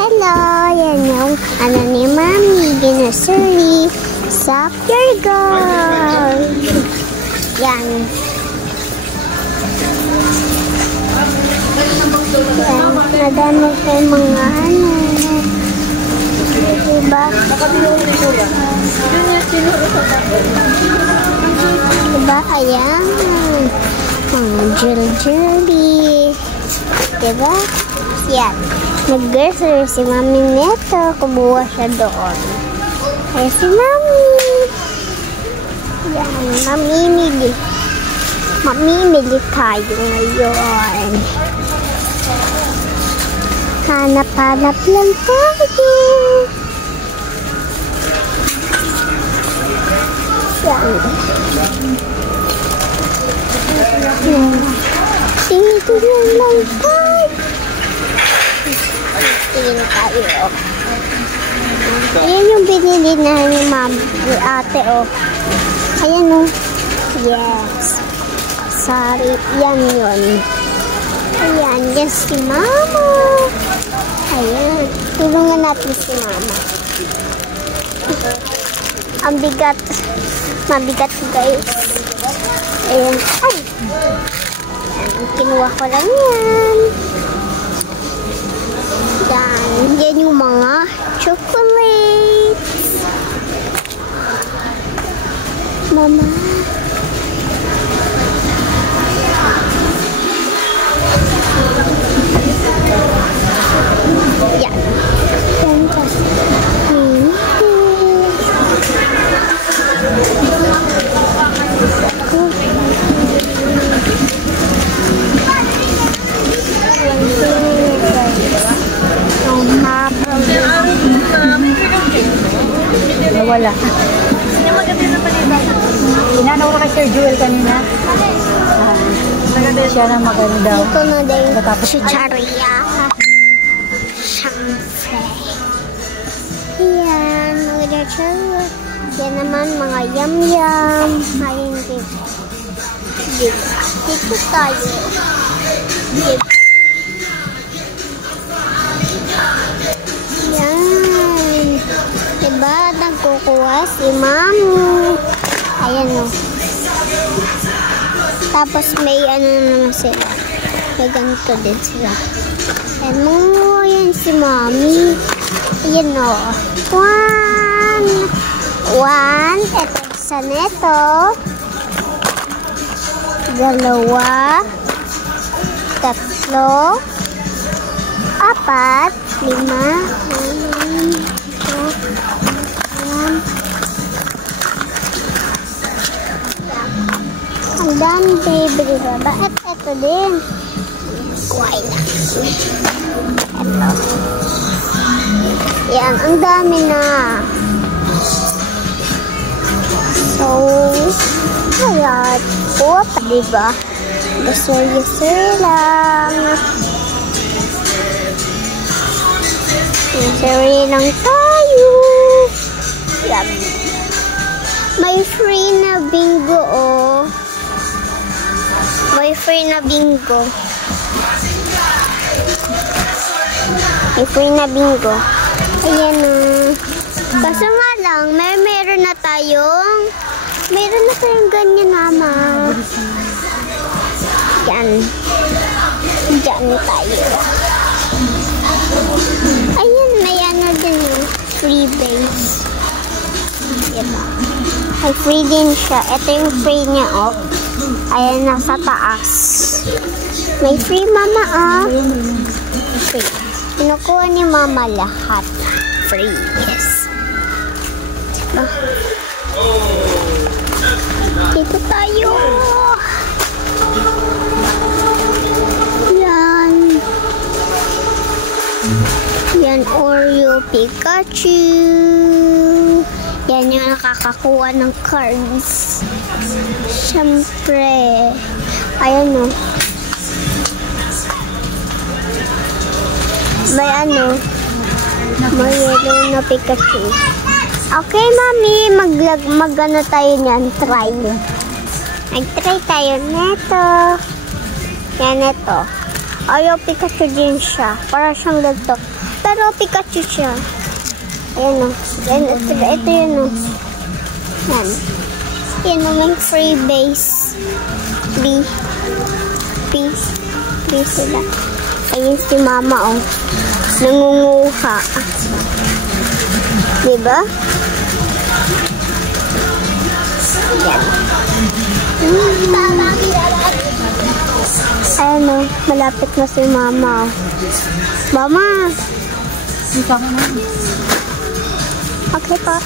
Hello! Yan yung ano ni Mami, ginasuri sa Pure Gold. Yan. Yan. Madami kayo mga ano. Diba? Diba? Ayan. Mga jelly. Diba? Yan. Nag-grocery si Mami neto. Kumuha siya doon. Kaya si Mami. Yan. Mamimili. Mamimili tayo ngayon. Hanap-hanap lang tayo. Yan. Dito lang tayo. Tingin tayo. Ayan yung binili na ni ate, oh. Ayan, oh. Yes. Sorry. Yan yun. Ayan. Yes, si Mama. Ayan. Tulungan natin si Mama. Ang bigat. Mabigat, guys. Ayan. Ay. Ayan. Kinuha ko lang yan. Yan yung mga chocolates. Mama. Yan. Wala. Sino maganda na palita? Inanaw ko kay Sir Jewel kanina. Siya na maganda daw. Ito na din. Si Charia. Siyempre. Yan. Mga Charia. Yan naman mga yum-yum. Ayun dito. Dito tayo. Dito. Diba, nagkukuha si Mami. Ayan, o. Tapos may ano naman sila. May ganito din sila. Ayan mo, yan si Mami. Ayan, o. One. Ito isa neto. Dalawa. Tatlo. Apat. Lima. Ang dami baby ba? Bakit ito din? Kuhain na. Ito. Yan, ang dami na. So, ayan. Kuha pa, diba? Gasur-gasur lang. Gasuri lang tayo. Yan. May free na bingo, oh. May free na bingo. May free na bingo. Ayan na. Kaso nga lang, meron na tayong ganyan, Mama. Yan. Diyan tayo. Ayan, may ano din yung free base. Diba? Ay, free din siya. Ito yung free niya, oh. Ayan, nasa taas. May free, Mama, ah. Free. Kinukuha ni Mama lahat. Free, yes. Diba? Dito tayo. Yan. Yan, Oreo Pikachu. Yan yung nakakakuha ng cards. Siyempre. Ayan, o. May ano. May yellow na Pikachu. Okay, Mami. Mag-ano tayo niyan. Try. Nag-try tayo neto. Yan, neto. Oreo Pikachu din siya. Para siyang ganito. pero Pikachu siya. Ayan o. Ito yun o. Yan. Yan o, may free base. B sila. Ayun si mama o. Nangunguha. Diba? Yan. Ayan o, malapit na si mama o. Mama! Hindi ka na. Okay pa.